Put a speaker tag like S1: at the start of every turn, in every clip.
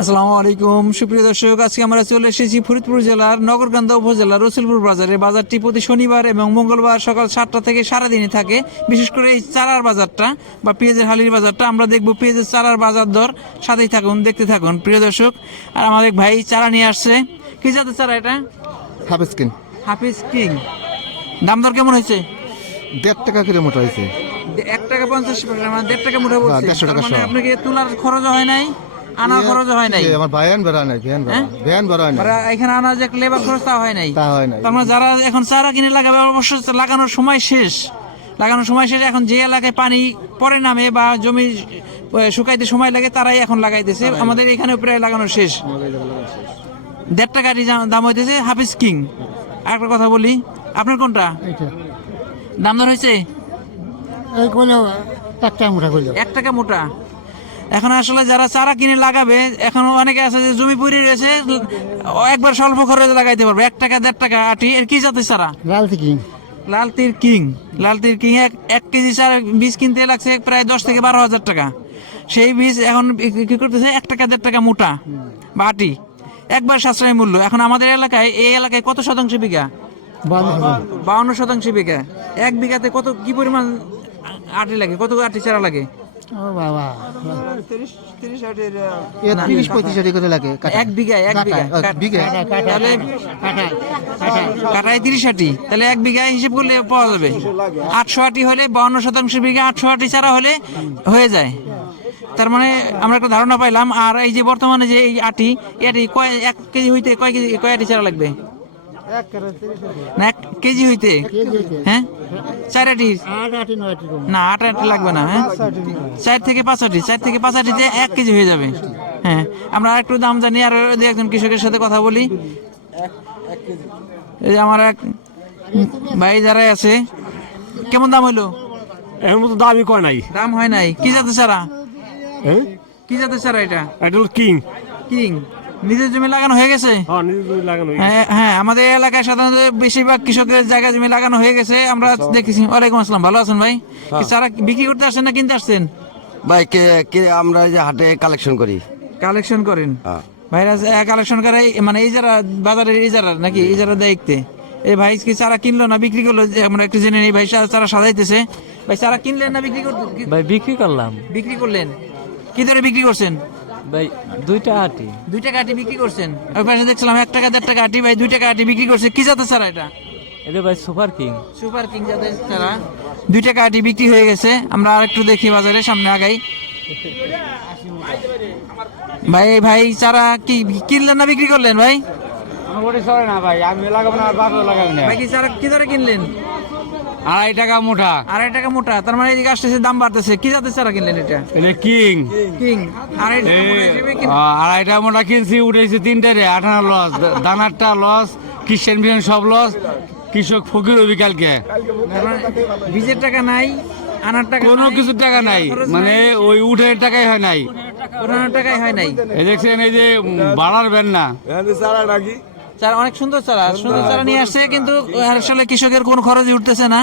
S1: আসসালামু আলাইকুম। সুপ্রিয় দর্শক আজকে আমরা চলে এসেছি ফরিদপুর জেলার নগরকান্দা উপজেলার রসুলপুর বাজারে। বাজারটি প্রতি শনিবার এবং মঙ্গলবার সকাল সাতটা থেকে সারাদিনই থাকে। বিশেষ করে এই চারার বাজারটা বা পেঁয়াজের হালির বাজারটা আমরা দেখব পেঁয়াজের চারার বাজার দর। সাথেই থাকুন দেখতে থাকুন প্রিয় দর্শক। আর আমাদের ভাই চারা নিয়ে আসছে। কি জাতের চারা এটা?
S2: হাফ স্কিন
S1: হাফিজ কিং। দাম দর কেমন হয়েছে?
S2: দেড় টাকা করে মোটা হয়েছে।
S1: এক টাকা পঞ্চাশ মানে দেড় টাকা মুঠা বলছে।
S2: হ্যাঁ,
S1: মানে। আপনাকে তোলার খরচ হয় নাই? আনার খরচ হয় নাই?
S2: এ, আমার ভ্যান বেড়া নাই ভ্যান
S1: হ্যাঁ?
S2: ভ্যান বেড়া নাই।
S1: আর এখানে আনার যে লেবার খরচ তা হয় নাই।
S2: তা হয় নাই।
S1: তার মানে যারা এখন চারা কিনে লাগাবে অবশ্য লাগানোর সময় শেষ। লাগানোর সময় শেষ এখন যে এলাকায় পানি পরে নামে বা জমি শুকাইতে সময় লাগে তারাই এখন লাগাইতেছে। আমাদের এখানে প্রায় লাগানো শেষ। দেড় টাকা দাম হইতেছে হাফিজ কিং। আরেকটা কথা বলি আপনার কোনটা? দাম দর হয়েছে
S3: একটা
S1: এক টাকা মোটা। এখন আসলে যারা চারা কিনে লাগাবে এখন অনেকে আছে যে জমি পড়ে রয়েছে একবার স্বল্প খরচে লাগাইতে পারবে। এক টাকা দেড় টাকা আটি এর কি জাতের চারা?
S3: লাল কিং।
S1: লাল তীর কিং। লাল তীর কিং এক এক কেজি চার বীজ কিনতে লাগছে প্রায় দশ থেকে বারো হাজার টাকা। সেই বীজ এখন কি করতেছে? এক টাকা দেড় টাকা মোটা বা আটি। একবার সাশ্রয় মূল্য। এখন আমাদের এলাকায় এই এলাকায় কত শতাংশ বিঘা? বাউন্ন শতাংশ বিঘা। এক বিঘাতে কত কি পরিমাণ আটি লাগে? কত আটি চারা লাগে?
S3: ও বাবা।
S2: তিরিশ পঁয়ত্রিশ হাজার করে লাগে
S1: এক বিঘা এক
S2: কাটা,
S1: বিঘা
S2: ও,
S1: কাট-
S2: বিঘা।
S1: তাহলে
S3: কাটা কাটা
S1: কাটায় তিরিশ আটি তাহলে এক বিঘা হিসেব করলে পাওয়া যাবে। আটশো আটি হলে বাউন্ন শতাংশ বিঘা আটশো আটি ছাড়া হলে হয়ে যায়। তার মানে আমরা একটা ধারণা পাইলাম আর এই যে বর্তমানে যে এই আটি এই আটি কয় এক কেজি হইতে কয় কেজি কয় আটি চারা লাগবে? না এক কেজি হইতে? হ্যাঁ? চার আটি না আট আটি লাগবে না হ্যাঁ? চার থেকে পাঁচ আটি চার থেকে পাঁচ আটিতে এক কেজি হয়ে যাবে। হ্যাঁ আমরা আর একটু দাম জানি আর দু একজন কৃষকের সাথে কথা বলি। এই আমার এক ভাই যারা আছে। কেমন দাম হইল?
S4: এর মতো দাবি করে নাই।
S1: দাম হয় নাই। কি জাতে ছাড়া
S4: হ্যাঁ?
S1: কি জাতে ছাড়া এটা?
S4: এটা কিং।
S1: কিং। নিজের জমি লাগানো হয়ে গেছে?
S4: হ্যাঁ।
S1: হ্যাঁ হ্যাঁ আমাদের এলাকায় সাধারণত বেশিরভাগ কৃষকের জায়গা জমি লাগানো হয়ে গেছে। আমরা দেখেছি ওয়ালাইকুম আসসালাম। ভালো আছেন ভাই? কি চারা বিক্রি করতে আসছেন না কিনতে আসছেন?
S5: ভাই কে কে আমরা যে হাটে কালেকশন করি।
S1: কালেকশন করেন?
S5: হ্যাঁ।
S1: ভাইরা কালেকশন করে মানে এই যারা বাজারের এই যারা নাকি এই যারা দেখতে। এই ভাই কি চারা কিনলো না বিক্রি করল? যে আমরা একটু জেনে নিই ভাই চারা সাজাইতেছে। ভাই চারা কিনলেন না বিক্রি করতে?
S6: ভাই বিক্রি করলাম।
S1: বিক্রি করলেন? কি দরে বিক্রি করছেন?
S6: ভাই দুইটা আটি।
S1: দুই টাকা আটি বিক্রি করছেন? ওই পাশে দেখছিলাম এক টাকা দেড় টাকা আটি। ভাই দুই টাকা আটি বিক্রি করছে। কি জাতের চারা এটা?
S6: এটা ভাই সুপার কিং।
S1: সুপার কিং জাতের চারা। দুই টাকা আটি বিক্রি হয়ে গেছে। আমরা আর একটু দেখি বাজারে সামনে আগাই। ভাই ভাই চারা কি কিনলেন না বিক্রি করলেন ভাই?
S4: ওটা চলে না ভাই। আমি লাগাবো না আর বাপও লাগাবো না।
S1: ভাই কি চারা কি ধরে কিনলেন?
S4: আড়াই টাকা মোটা।
S1: আড়াই টাকা মোটা তার মানে এদিকে আসতেছে দাম বাড়তেছে। কি জাতের চারা কিনলেন এটা?
S4: এটা কিং।
S1: কিং। আড়াই টাকা
S4: এ,
S1: মোটা হিসেবে কিন-
S4: আ, আড়াই টাকা মোটা কিনছি উঠেছে তিনটারে আঠারো লস দানারটা লস খ্রিস্টান মিশন সব লস কৃষক ফকির হবি কালকে।
S1: মানে বীজের টাকা নাই আনার টাকা
S4: কোনো কিছু টাকা নাই মানে ওই উঠের টাকাই হয় নাই।
S1: টাকাই হয় নাই।
S4: এই দেখছেন এই যে বাড়ার বেন না।
S1: চারা অনেক সুন্দর চারা সুন্দর। চারা নিয়ে আসছে কিন্তু আসলে কৃষকের কোনো খরচই উঠতেছে না।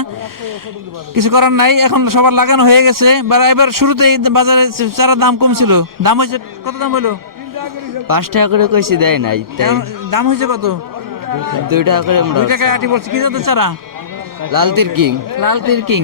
S1: কিছু করার নাই এখন সবার লাগানো হয়ে গেছে বা এবার শুরুতে বাজারে চারার দাম কম ছিল দাম হয়েছে কত দাম হলো
S5: পাঁচ টাকা করে কইছি দেয় নাই
S1: দাম হয়েছে কত?
S5: দুই টাকা করে
S1: দুই টাকা আটি বলছে কি জাতের চারা?
S5: লাল তীর কিং।
S1: লাল তীর কিং।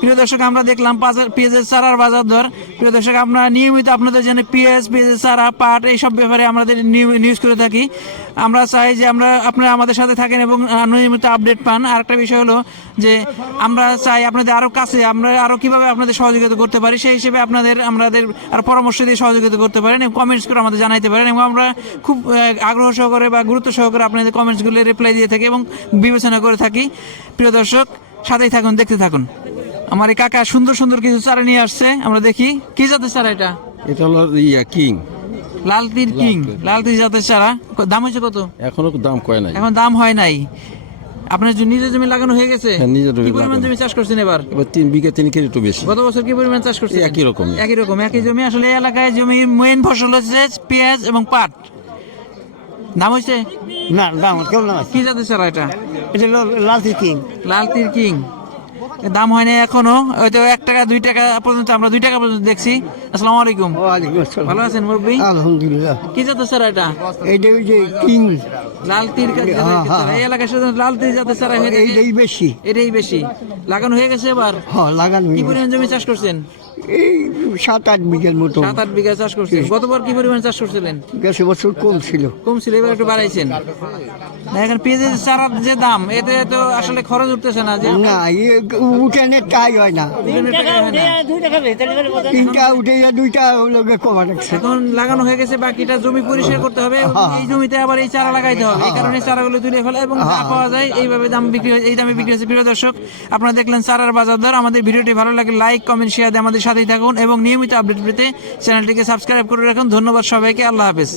S1: প্রিয় দর্শক, আমরা দেখলাম পেঁয়াজের চারার বাজার দর। প্রিয় দর্শক, আমরা নিয়মিত আপনাদের জন্য পেঁয়াজ পেঁয়াজের চারা পাট এইসব ব্যাপারে আমাদের নিউ- নিউজ করে থাকি। আমরা চাই যে আমরা আপনারা আমাদের সাথে থাকেন এবং নিয়মিত আপডেট পান। আর একটা বিষয় হলো যে আমরা চাই আপনাদের আরও কাছে, আমরা আরও কীভাবে আপনাদের সহযোগিতা করতে পারি, সেই হিসেবে আপনাদের, আমাদের আর পরামর্শ দিয়ে সহযোগিতা করতে পারেন এবং কমেন্টস করে আমাদের জানাইতে পারেন এবং আমরা খুব আগ্রহ সহকারে বা গুরুত্ব সহকারে আপনাদের কমেন্টসগুলো রিপ্লাই দিয়ে থাকি এবং বিবেচনা করে থাকি। প্রিয় দর্শক, সাথেই থাকুন, দেখতে থাকুন। আমার এই কাকা সুন্দর সুন্দর কিছু চারা নিয়ে আসছে আমরা দেখি। কি জাতের চারা এটা?
S7: এটা হলো ইয়া কিং।
S1: লাল তীর কিং লাল তীর জাতের চারা। দাম হয়েছে কত?
S7: এখনও দাম কয় নাই।
S1: এখন দাম হয় নাই। আপনার যে নিজের জমি লাগানো হয়ে গেছে
S7: হ্যাঁ, নিজের জমি
S1: কি পরিমাণ জমি চাষ করছেন এবার?
S7: এবার তিন বিঘা তিন কেজি একটু বেশি।
S1: গত বছর কি পরিমাণ চাষ করছেন?
S7: একই রকমই।
S1: একই রকম একই জমি। আসলে এই এলাকায় জমি মেইন ফসল হচ্ছে পেঁয়াজ এবং পাট। দাম হয়েছে?
S3: না দাম কেমন আছে?
S1: কি জাতের চারা এটা?
S3: এটা লাল থেকে কিং।
S1: লাল তীর কিং। দাম হয়নি এখনও। হয়তো এক টাকা দুই টাকা পর্যন্ত আমরা দুই টাকা পর্যন্ত দেখছি। আসসালামু আলাইকুম। ভালো আছেন মুরব্বী?
S3: আলহামদুলিল্লাহ।
S1: কি যাতে স্যার এটা?
S3: এইটা ওই যে কিং
S1: লাল তীর গাছ জাতের এই এলাকার সাথে লাল তীর যাতে স্যার হয়ে।
S3: এইটাই বেশি।
S1: এটাই বেশি। লাগানো হয়ে গেছে এবার?
S3: হ্যাঁ লাগানো
S1: কি পরিমাণ জমি চাষ করছেন?
S3: এই সাত আট বিঘের মতো।
S1: সাত আট বিঘা চাষ করছেন। গতবার কি পরিমাণ চাষ করছিলেন?
S3: গেছে বছর কম ছিল।
S1: কম ছিল এবার একটু বাড়াইছেন। না এখন পেঁয়াজের চারার যে দাম এতে তো আসলে খরচ উঠতেছে না যে
S3: না উঠানের টাই হয় না।
S1: হয় না।
S3: তিনটা উঠে দুইটা হলো কমা রাখছে
S1: এখন লাগানো হয়ে গেছে বাকিটা জমি পরিষ্কার করতে হবে এই জমিতে আবার এই চারা লাগাইতে হবে। এই কারণে চারাগুলো তুলে ফেলা এবং যা পাওয়া যায় এইভাবে দাম বিক্রি হয় এই দামে বিক্রি হচ্ছে প্রিয় দর্শক আপনারা দেখলেন চারার বাজার দর। আমাদের ভিডিওটি ভালো লাগে লাইক কমেন্ট শেয়ার দিয়ে আমাদের সাথেই থাকুন এবং নিয়মিত আপডেট পেতে চ্যানেলটিকে সাবস্ক্রাইব করে রাখুন। ধন্যবাদ সবাইকে। আল্লাহ হাফেজ।